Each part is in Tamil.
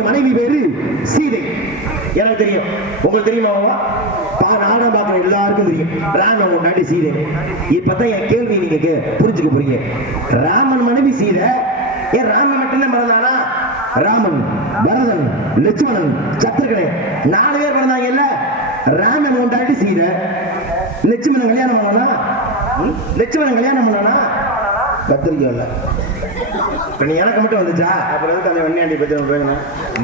மனைவி பேரு சீதை. எனக்கு தெரியும். உங்களுக்கு தெரியுமா பா நாடகம் பார்க்குற எல்லாருக்கும் தெரியும். ராமன் முன்னாடி சீதை. இப்பதான் என் கேள்வி நீங்க கே- புரிஞ்சுக்க போறீங்க. ராமன் மனைவி சீதை? ஏன் ராமன் மட்டும்தான் பிறந்தானா? ராமன் பரதன் லட்சுமணன் சத்ருகனன் நாலு பேர் பிறந்தாங்க இல்ல ராமன் கொண்டாடி சீதை. லட்சுமணன் கல்யாணம் பண்ணானா? லட்சுமணன் கல்யாணம் பண்ணனா? கத்திரிக்கை இல்ல நீ எனக்கு மட்டும் வந்துச்சா? அப்புறம் எதுக்கு அந்த வெண்ணியாண்டி பத்தி சொல்றேங்கண்ணா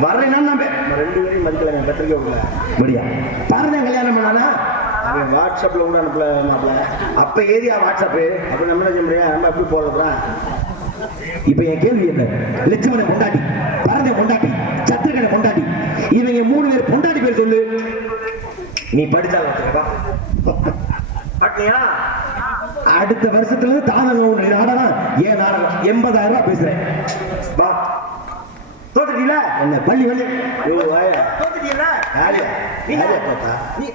வர்றேன்னா நான் பே- நம்ம ரெண்டு பேரையும் மதிக்கல பத்திரிக்கை விடல முடியா? பாரதம் கல்யாணம் பண்ணானா? அவன் வாட்ஸ்அப்ல கூட அனுப்பல மாப்பிள்ள அப்ப ஏரியா வாட்ஸ்அப்பு அப்ப நம்ம என்ன செய்ய முடியும்? நம்ம எப்படி போடுறதுதான் இப்ப என் கேள்வி என்ன? லட்சுமண கொண்டாடி பரத கொண்டாடி சத்திரகனை கொண்டாடி இவங்க மூணு பேர் கொண்டாடி பேர் சொல்லு. நீ படிச்சாலும் பாட்டியா அடுத்த வருஷத்துல இருந்து ஒண்ணு நாடகம் ஏன் நாடகம்? எண்பதாயிரம் ரூபாய் பேசுறேன். வா. தோத்துட்டீல என்ன பள்ளி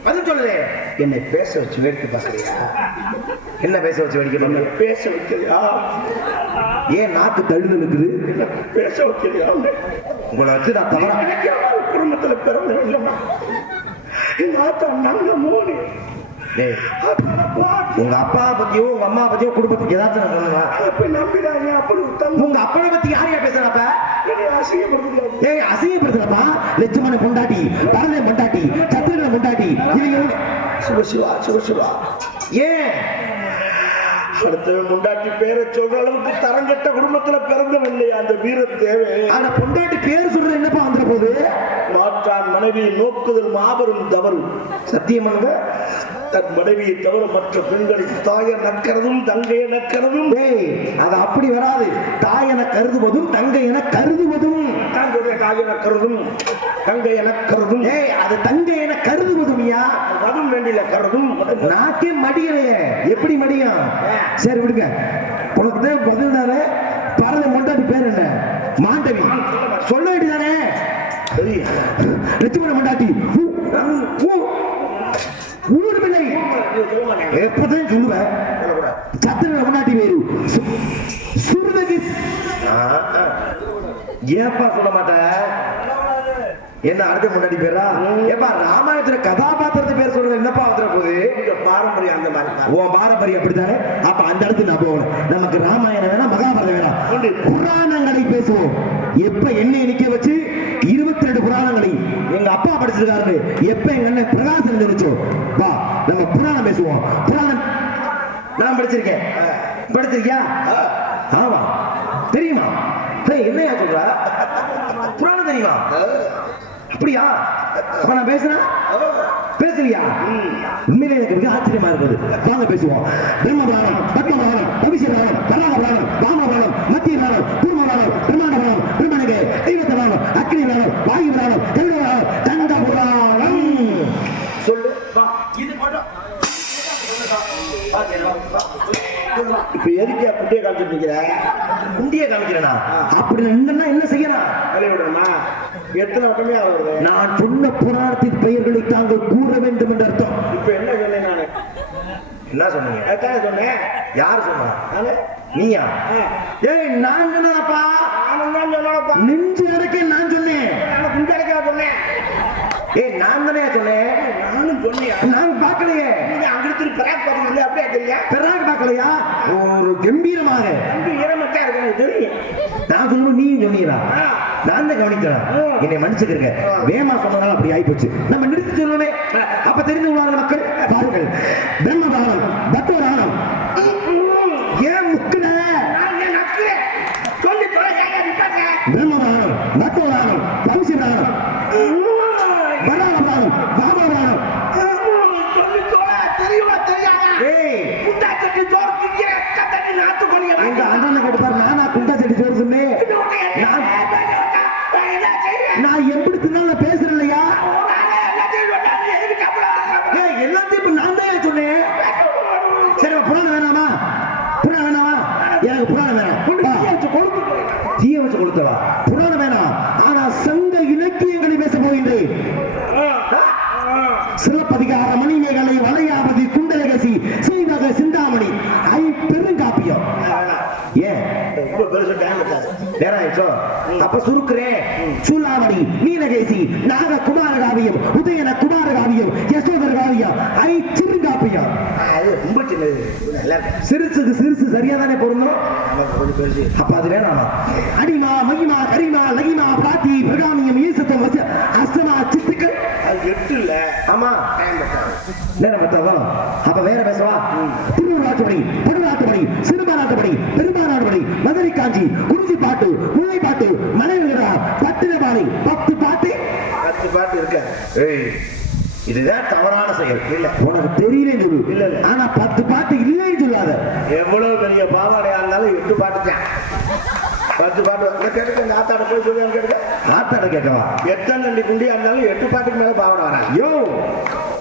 பதில் சொல்லுதே என்னை பேச வச்சு வேடிக்கை பார்க்கறியா? என்ன பேச வச்சு வெடிக்கணும் பேச வைக்கிறியா? ஏன் நாக்கு தழுது பேச வைக்கிறியா? உங்களை வச்சு நான் தவறா குடும்பத்துல பிறந்த இல்லைம்மா எங்க ஆத்தா நாங்க மூணு. உங்க அப்பா பத்தியோ உங்க அம்மா பத்தியோ குடும்பத்துக்கு ஏதாச்சும் நான் தங்க உங்க அப்பனை பத்தி யாரையா பேசுறப்ப? ஏய் அசிங்கப்படுத்துறப்பா? லட்சுமண பொண்டாட்டி பரத பொண்டாட்டி சத்திரன பொண்டாட்டி எவ்வளவு- சிவசிவா சிவசிவா ஏன்? முண்டாட்டி பேரை சொல்ற அளவுக்கு தரங்கட்ட குடும்பத்துல பிறந்தவன் இல்லையா? அந்த வீர தேவை. அந்த பொண்டாட்டி பேர் சொல்றது என்னப்பா வந்துட போகுது? மாற்றான் மனைவியை நோக்குதல் மாபெரும் தவறு. சத்தியம் பண்ணுங்க. தன் மனைவியை தவிர மற்ற பெண்களை தாய நக்கிறதும் தங்கைய நக்கிறதும் அது அப்படி வராது. தாய் என கருதுவதும் தங்கை என கருதுவதும் தாய நக்கிறதும் தங்கைய நக்கிறதும். ஏய் அது தங்கை என கருதுவதும்யா அதுவும் வேண்டியில கறதும் நாக்கே மடியலையே எப்படி மடியும்? சரி விடுங்க. உனக்கு தான் பதில் தானே? பரத மொண்டாட்டி பேர் என்ன? மாண்டவி. சொல்ல வேண்டியதானே? லட்சுமண மண்டாட்டி. ஊர் பிள்ளை எப்பதான் சொல்லுவேன் சத்திர மண்டாட்டி வேறு சுருதகி. ஏப்பா சொல்ல மாட்டேன் என்ன அடுத்த முன்னாடி பேரா? ஏப்பா ராமாயணத்துல கதாபாத்திரத்து பேர் சொல்றது என்னப்பா வந்துட போகுது? பாரம்பரியம் அந்த மாதிரி உன் பாரம்பரியம் அப்படித்தானே? அப்ப அந்த இடத்துக்கு நான் போகணும். நமக்கு ராமாயணம் வேணாம் மகாபாரதம் வேணாம். புராணங்களை பேசுவோம். எப்ப என்னை நிக்க வச்சு? இருபத்தி ரெண்டு புராணங்களை அப்பா படிச்சிருக்காரு. எப்ப எங்க அண்ணன் பிரகாசம் நினைச்சோம் வா நம்ம புராணம் பேசுவோம். புராணம். நான் படிச்சிருக்கேன். படிச்சிருக்கியா? ஆமா. தெரியுமா? என்னையா சொல்ற? புராணம் தெரியுமா? அப்படியா? அப்ப நான் பேசுறேன்? பேசலையா? உண்மையிலே எனக்கு மிக ஆச்சரியமா இருக்குது வாங்க பேசுவோம். பிரம்ம புராணம் பத்ம புராணம் பவிஷ்ய புராணம் கராக புராணம் வாம புராணம் மத்திய புராணம் கூர்ம புராணம் பிரம்மாண்ட புராணம் பிரம்மணகே தெய்வத்த புராணம் அக்னி புராணம் வாயு புராணம் கருட புராணம் இப்ப எதுக்கு குட்டியை காமிச்சிட்டு நிக்கிற குண்டிய காமிக்கிறேனா அப்படி நான் என்னன்னா என்ன செய்யலாம்? வேலையை விடுறமா எத்தனை வட்டமே வருது? நான் சொன்ன புராணத்தின் பெயர்களை தாங்கள் கூற வேண்டும் என்று அர்த்தம். இப்ப என்ன சொன்னேன் நானு? என்ன சொன்னீங்க? அதானே சொன்னேன். யார் சொன்னா? நானு? நீயா. ஏய் நான் சொன்னதாப்பா நானும் தான் சொன்னேன்ப்பா. நெஞ்சு அடக்க நான் சொன்னேன். நானும் குஞ்சடைக்கா சொன்னேன்? ஏய் நான் தானே சொன்னேன்? நானும் சொன்னியா நான் நீங்க அங்கிட்டு திருப்பி பராக் பார்த்தீங்க அப்படியே தெரியுங்க பெறாக பார்க்கலையா? ஒரு கம்பீரமாக. தம்பி ஈரமத்தா இருக்கு தெரியும் நான் சொன்ன நீயும். நான் தான் கவனிக்கிறேன். என்னை மன்னிச்சுக்கிறங்க வேமா சொன்னதால அப்படி ஆயிப்போச்சு. நம்ம நிறுத்தி சொல்லவே அப்ப தெரிந்து கொள்ளாத மக்கள். பாருங்கள். பிரம்மதானம் ஏன் நக்குறேன்? சொல்லி பிரம்மதானம் பத்மதானம் பவிசியதானம் எங்க அண்ணனை கொடுப்பாரு நானா குண்டா செடி எப்படி தின்னாலும் பேசுறேன் இல்லையா? எல்லாத்தையும் இப்ப நான் தான் சொன்னேன்? சரி புராணம் வேணாமா? புராணம் வேணாமா? எனக்கு புராணம் வேணாம். தீய வச்சு கொடுத்தவா புராணம் வேணாம். ஆனா சங்க இலக்கியங்களை பேச போகின்றேன். அப்ப சுருக்குறேன் சூலாமணி மீனகேசி நாக குமார காவியம் உதயன குமார காவியம் யசோதர காவியம் ஐ சிறுகாப்பியம் ரொம்ப சின்னது சிறுசுக்கு சிறுசு சரியா தானே பொருந்தும் அப்ப அது வேணாமா. அடிமா மகிமா கரிமா லகிமா பிராத்தி பிரகாமியம் ஈசத்தம் அஸ்தமா சித்துக்கள். அது எட்டு இல்ல. ஆமா. பத்தாது. நேரம் பத்தாதான் அப்ப வேற பேசவா? திருநாட்டுப்படி படுநாட்டுப்படி சிறுபாநாட்டுப்படி பெரும்பாநாட்டுப்படி மதுரை காஞ்சி குறிஞ்சி பாட்டு முல்லை பாட்டு மலை விழா பட்டினபாணி பத்து பாட்டு பத்து பாட்டு இருக்க ஏய் இதுதான் தவறான செயல். இல்ல. உனக்கு தெரியலன்னு சொல்லு இல்ல, இல்ல. ஆனா பத்து பாட்டு இல்லைன்னு சொல்லாத. எவ்வளவு பெரிய பாவாடையா இருந்தாலும் எட்டு பாட்டு தான். பத்து பாட்டு. இந்த ஆத்தாட போய் சொல்லி கேட்டுக்க. ஆத்தாட கேட்கவா? எத்தனை குண்டியா இருந்தாலும் எட்டு பாட்டுக்கு மேல பாவாடை வராது. யோ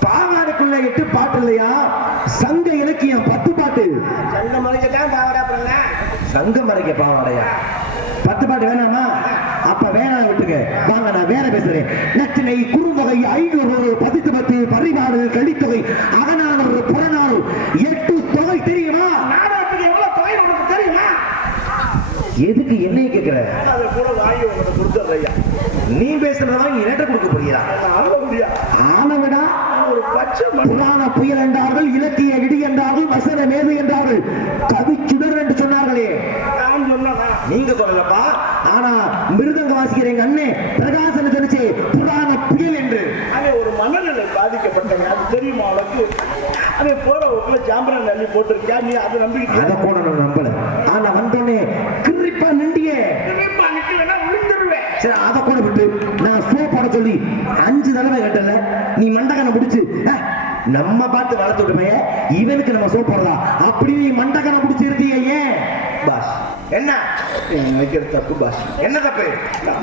பாவாடைக்குள்ள எட்டு பாட்டு இல்லையா? சங்க இலக்கியம் பத்து பாட்டு. சங்க மலைக்கு தான் பாவாடை அப்புறம் சங்க மறைக்க பாவாடையா பத்து பாட்டு வேணாமா அப்ப வேணாம் விட்டுங்க வாங்க நான் வேற பேசுறேன் நச்சினை குறுந்தொகை ஐநூறு பதித்து பத்து பரிமாறு கழித்தொகை அகநானூறு புறநானூறு. எட்டு தொகை தெரியுமா? நாடகத்துக்கு எவ்வளவு தொகை உனக்கு தெரியுமா? எதுக்கு என்னைய கேட்கிற? அதை கூட வாங்கி உங்கள்கிட்ட கொடுத்தது ஐயா நீ பேசுறத வாங்கி என்கிட்ட கொடுக்க போறியா? ஆள முடியா? ஆனவிடா ஒரு பச்சை புராண புயல் என்றார்கள் இலக்கிய இடி என்றார்கள் வசன மேது என்றார்கள். கவி சுடர் என்று சொன்னார்களே நான் சொன்னா நீங்க சொல்லலப்பா ஆனா மிருதங்க வாசிக்கிற எங்க அண்ணே பிரகாசன தெரிச்சே புராண புயல் என்று. அவன் ஒரு மனநிலை பாதிக்கப்பட்டவன் அது தெரியுமா உனக்கு? அவன் போற ஒப்புல ஜாம்பரம் நல்லி போட்டிருக்கியா? நீ அதை நம்பிக்கிட்டு அத கூட நான் நம்பல. ஆனா வந்தோடனே கிரிப்பா நிண்டியே. திரும்ப நிக்கலன்னா விழுந்துருவேன் சரி அத கூட விட்டு நான் சோ போட சொல்லி அஞ்சு தடவை கேட்டல நீ மண்டகனை முடிச்சு நம்ம பார்த்து வளர்த்து விட்டுமைய இவனுக்கு நம்ம சோ அப்படி நீ மண்டகனை முடிச்சு என்ன? நீ நினைக்கிற தப்பு பாஸ். என்ன தப்பு?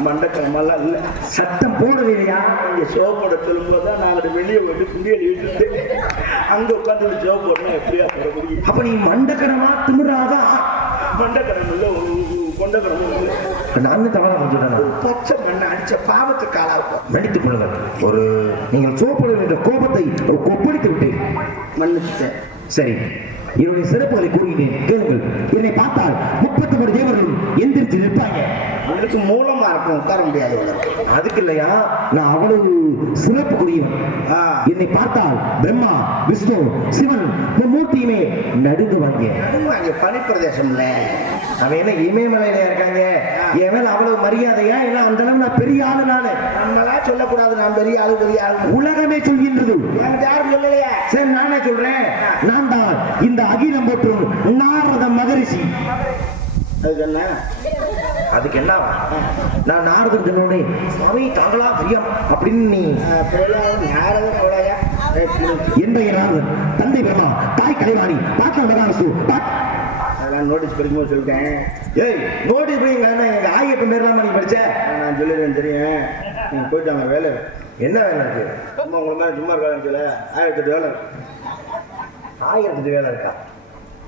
மண்டக்கிழமெல்லாம் இல்லை. சத்தம் போடவே இல்லையா இங்க சோப்போட சொல்லும்போது தான் நான் வெளியே போயிட்டு குண்டியல் இழுத்துட்டு அங்க உட்காந்து சோப்பு போடணும் எப்படியா போட முடியும்? அப்ப நீ மண்டகனமா திமிராதா? மண்டக்கடன் இல்லை கொண்டக்கடன் இல்லை. நான் தான் தவறா சொல்றேன் பச்சை மண்ணை அடிச்ச பாவத்துக்கு ஆளாகும் மன்னித்துக் கொள்ளுங்கள். ஒரு நீங்கள் என்ற கோபத்தை கொப்பளித்து விட்டேன். மன்னிச்சுட்டேன். சரி. என்னுடைய சிறப்புகளை கூறுகிறேன் கேளுங்கள். என்னை பார்த்தால் முப்பத்தி மூணு தேவர்களும் எந்திரிச்சு நிற்பாங்க. உங்களுக்கு மூலமா இருக்கும் உட்கார முடியாது. அதுக்கு இல்லையா? நான் அவ்வளவு சிறப்புக்குரியவன். ஆ. என்னை பார்த்தால் பிரம்மா விஷ்ணு சிவன் மூர்த்தியுமே நடுங்குவாங்க. அதுவும் அங்க பனிப்பிரதேசம் இல்லை அவன் என்ன இமயமலையில இருக்காங்க? என் மேல அவ்வளவு மரியாதையா? ஏன்னா அந்த அளவு நான் பெரிய ஆளு. நானு நம்மளா சொல்லக்கூடாது நான் பெரிய ஆளு பெரிய ஆளு உலகமே சொல்கின்றது. யாரும் சொல்லலையே? சரி நானே சொல்றேன். நான் தான் இந்த அகிலம் போற்றும் நாரத மகரிஷி. அதுக்கு என்ன அதுக்கு என்ன நான் நாரதன் சொன்னோடனே சுவாமி தாங்களா பிரியம் அப்படின்னு நீ யாரதும் அவ்வளோயா? என்னுடைய நாரதன். தந்தை பிரம்மா தாய் கலைவாணி பாட்டா மகாவிஷ்ணு அதெல்லாம் நோட்டீஸ் படிக்கும்போது சொல்லிட்டேன். ஏய் நோட்டி போய் எங்க அண்ணன் எங்க ஆயப்ப பேர்லாமா நீ படிச்ச? நான் சொல்லிடுறேன் தெரியும். நீங்க போயிட்டு வாங்க வேலை. என்ன வேலை இருக்கு? சும்மா உங்களை மாதிரி சும்மா இருக்காதுன்னு சொல்ல ஆயிரத்தி வேலை இருக்கு. ஆயிரத்து வேலை இருக்கா?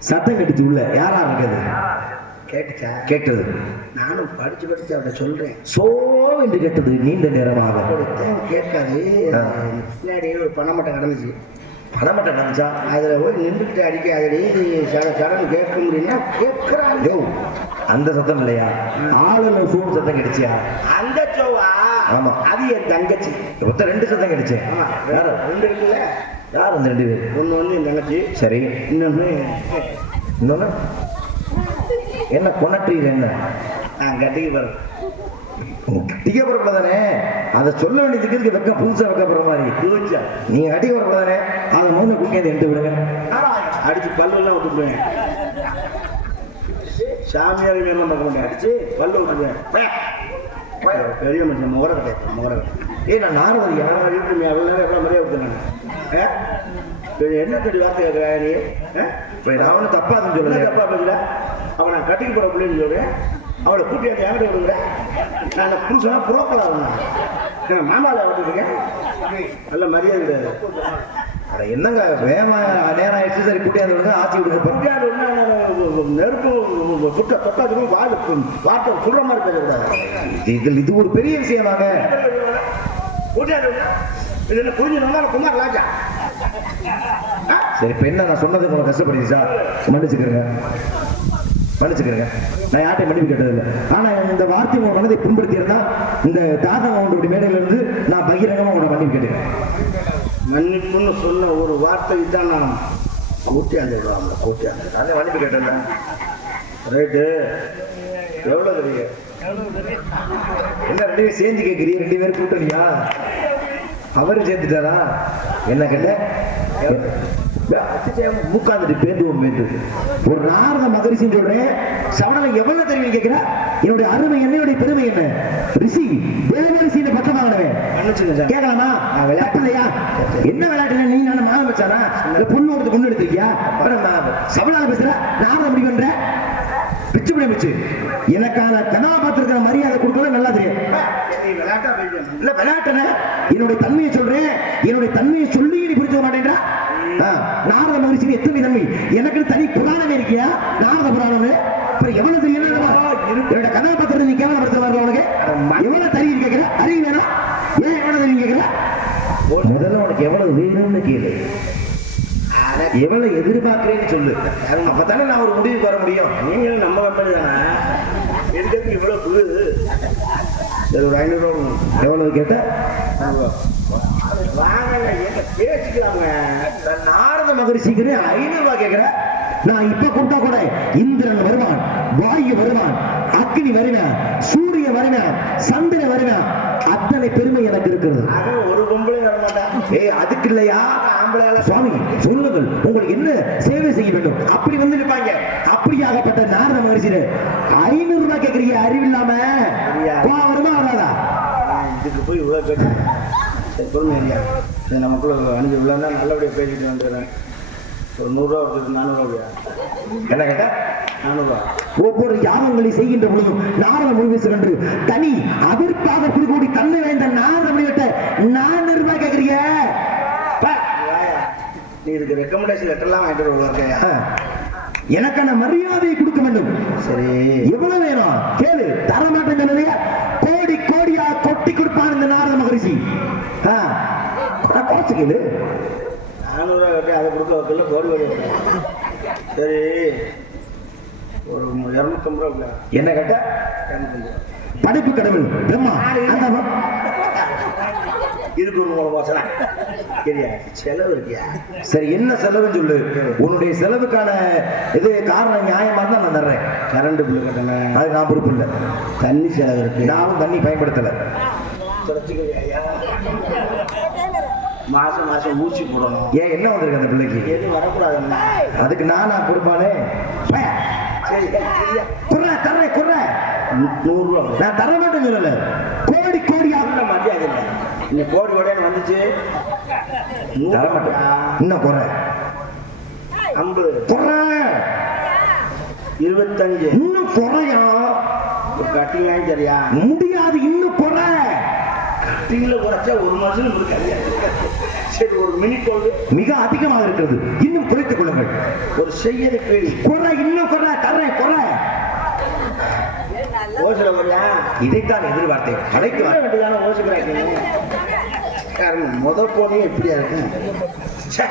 சத்தம் கட்டிச்சு உள்ள. யாரா இருக்குது? கேட்டுச்சா? கேட்டது. நானும் படிச்சு படிச்சு அவட்ட சொல்றேன். சோ என்று கேட்டது நீண்ட நேரமாக. கேட்காது. பின்னாடி ஒரு பணமட்டை கிடந்துச்சு. பணமட்டம் நினைச்சா அதுல போய் நின்றுக்கிட்டு அடிக்க அதடி சட சடன்னு கேட்க முடியும்னா கேட்கிறாங்க. அந்த சத்தம் இல்லையா? ஆளுல சூடு சத்தம் கிடைச்சியா? அந்த சோவா? ஆமா. அது என் தங்கச்சி. மொத்தம் ரெண்டு சத்தம் கிடைச்சு. ஆமா யாரு? ரெண்டு இருக்குல்ல? யார் அந்த ரெண்டு பேர்? ஒண்ணு வந்து என் தங்கச்சி. சரி. இன்னொன்னு இன்னொன்னு? என்ன கொணற்றி என்ன? நான் கட்டிக்கு பாருங்க கட்டிக்க போறப்பதானே அதை சொல்ல வேண்டியதுக்கு இருக்கு வெக்கம் புதுசா வைக்க போற மாதிரி? பூஜா நீங்க கட்டிக்க போறப்பதானே அதை மூணு குட்டியை எடுத்து விடுங்க. அடிச்சு பல்லெல்லாம் விட்டுருவேன் சாமியார் எல்லாம் பார்க்க மாட்டேன். அடிச்சு பல்லு விட்டுருவேன் பெரிய மனுஷன் முகர கிடையாது முகர ஏ நான் நாரதரியா இருக்குமே அவ்வளோ நேரம் எவ்வளோ மரியாதை விட்டுருந்தாங்க என்ன கட்டி வார்த்தை கேட்குறா நீ? ஒன்றும் தப்பா என்ன சொல்லல தப்பா பேசுற? அவன் கட்டிக்கு போற பிள்ளைன்னு சொல்றேன். அவளை கூட்டி வந்து என்கிட்ட விடுங்க நான் புருஷனா இருந்தேன் நான் மாமாவில் விட்டுருக்கேன் நல்ல மரியாதை கிடையாது அட என்னங்க வேகமா நேரம் ஆயிடுச்சு சரி குட்டியாந்து விடுங்க ஆச்சி விடுங்க என்ன நெருப்பு புட்ட தொட்டதுக்கும் வாடு வார்த்தை சொல்ற மாதிரி பேசக்கூடாது. இது இது ஒரு பெரிய விஷயமாங்க. கூட்டியாடு இது என்ன புரிஞ்சுனா குமார் ராஜா? சரி இப்ப என்ன நான் சொன்னது உங்களுக்கு கஷ்டப்படுது சார்? மன்னிச்சுக்கிறேங்க மன்னிச்சுக்கிறேங்க. நான் யார்ட்டையும் மன்னிப்பு கேட்டதில்லை. ஆனா இந்த வார்த்தை உங்க மனதை புண்படுத்தி இருந்தா இந்த தாதம் அவங்களுடைய மேடையில இருந்து நான் பகிரங்கமா உங்களை மன்னிப்பு கேட்டேன். மன்னிப்புன்னு சொன்ன ஒரு வார்த்தைக்கு தான் நான் கூட்டியாந்து விடுவாங்க கூட்டியாந்து நான் மன்னிப்பு கேட்டேன் ரைட்டு எவ்வளோ தெரியும் என்ன ரெண்டு பேரும் சேர்ந்து கேட்குறீங்க ரெண்டு பேரும் கூட்டணியா? அவரும் சேர்ந்துட்டாரா? என்ன கேட்ட மூக்காந்துட்டு பேந்துவோம் பேந்து ஒரு நாரத மகரிஷின்னு சொல்றேன். சவணம் எவ்வளவு தெரியும் கேட்கிற? என்னுடைய அருமை என்ன? என்னுடைய பெருமை என்ன? ரிஷி மன்னிச்சுங்க சார். கேட்கலாமா? என்ன விளையாட்டு நீ நான் மாதம் இல்ல பொண்ணு கொடுத்து பொண்ணு எடுத்திருக்கியா? சபலால பேசுற. நாரத முடி பண்ற? பிச்சு பிடி பிச்சு. எனக்கான கதாபாத்திரத்துக்கு மரியாதை கொடுக்கறது நல்லா தெரியும். இல்ல விளையாட்டுன என்னுடைய தன்மையை சொல்றேன். என்னுடைய தன்மையை சொல்லி நீ புரிஞ்சுக்க மாட்டேன்றா? நாரத மகிழ்ச்சி எத்தனை தன்மை எனக்கு தனி புராணமே இருக்கியா? நாரத அப்புறம் எவ்வளவு தெரியும் என்னோட கதாபாத்திரத்தை நீ கேவலப்படுத்த வரல உனக்கு? எவ்வளவு தெரியும் கேட்கிற அறிவு வேணும் ஏன் எவ்வளவு தெரியும் கேட்கிற முதல்ல உனக்கு எவ்வளவு வேணும்னு கேளு. எவ்வளவு எதிர்பார்க்கிறேன்னு சொல்லு. அப்பதானே நான் ஒரு முடிவுக்கு வர முடியும். நீங்களும் நம்ம கம்பெனி தானே எதுக்கு இவ்வளோ புது? சரி ஒரு ஐநூறுரூவா கொடுங்க. எவ்வளவு கேட்ட? வாங்க பேசிக்கலாங்க நாரத மகரிஷிக்கு ஐநூறு ரூபாய் கேட்கிறேன் நான் இப்ப கொடுத்தா கூட இந்திரன் வருவான் வாயு வருவான் அக்னி வருவான் சூரியன் வருவான் சந்திரன் வருவான் அத்தனை பெருமை எனக்கு இருக்கிறது. ஒரு பொம்பளை ஏய் அதுக்கு இல்லையா? சுவாமி சொல்லுங்கள் உங்களுக்கு என்ன சேவை செய்ய வேண்டும்? அப்படி வந்து நிற்பாங்க. அப்படியாகப்பட்ட நாரத மகரிஷி ஐநூறு ரூபாய் கேட்கறீங்க அறிவில்லாம? கோவம் வருமா வராதா? இதுக்கு போய் இவ்வளோ சரி பொறுமை சரி நமக்குள்ள அஞ்சு இவ்வளோனா நல்லபடியாக பேசிட்டு வந்துடுறேன். ஒரு நூறுரூவா கொடுத்துட்டு நானூறுரூவா என்ன கேட்ட? ஒவ்வொரு யாகங்களை செய்கின்ற பொழுதும் நாரத மொழி சென்று தனி அதற்காக குடிகூடி தன்னை வேந்த நாரத மொழிகிட்ட நானூறு ரூபாய் கேட்கறீங்க நீ இதுக்கு ரெக்கமெண்டேஷன் லெட்டர்லாம் வாங்கிட்டு வருவாங்க. எனக்கான மரியாதையை கொடுக்க வேண்டும். சரி. எவ்வளவு வேணும்? கேளு. தர மாட்டேன் கோடி கோடியா கொட்டி கொடுப்பான் இந்த நாரத மகரிஷி. குறைச்சு கேளு. நானூறுரூவா கட்டி அதை கொடுக்க வைக்கல கோடி வைக்கல. சரி. ஒரு இரநூத்தம்பது ரூபா. என்ன கேட்ட. படைப்பு கடவுள் பிரம்மா இதுக்கு ஒரு மூணு மாசம் சரியா? செலவு இருக்கியா? சரி என்ன செலவுன்னு சொல்லு. உன்னுடைய செலவுக்கான இது காரணம் நியாயமா இருந்தா நான் தர்றேன். கரண்ட் பில்லு கட்டணம் அது நான் பொறுப்பு இல்லை. தண்ணி செலவு இருக்கு. நானும் தண்ணி பயன்படுத்தல. மாசம் மாசம் ஊசி போடணும். ஏன் என்ன வந்திருக்கு அந்த பிள்ளைக்கு? எதுவும் வரக்கூடாதுன்னா அதுக்கு நானா சரியா குர்ற தர்றேன் குர்ற நூறுரூவா. நான் தர சொல்லல. கோடி மரியாதை இல்லை நீ கோடி கோடியான்னு வந்துச்சு. தர மாட்டேன். இன்னும் குறை. ஐம்பது. குறை. இருபத்தஞ்சு. இன்னும் குறையா? ஒரு கட்டிங் வாங்கி சரியா முடியாது இன்னும் கட்டிங்கில் குறைச்சா ஒரு மாசம் கல்யாணம் சரி ஒரு மினி கோல்டு. மிக அதிகமாக இருக்கிறது. இன்னும் குறைத்துக் கொள்ளுங்கள். ஒரு செய்யறதுக்கு குறை இன்னும் குறை தர்றேன் குறை. ஓசில இதைத்தான் எதிர்பார்த்தேன். கடைக்கு வா. வேண்டியதான காரணம் முத போனே எப்படியா இருக்கும் ச்சே.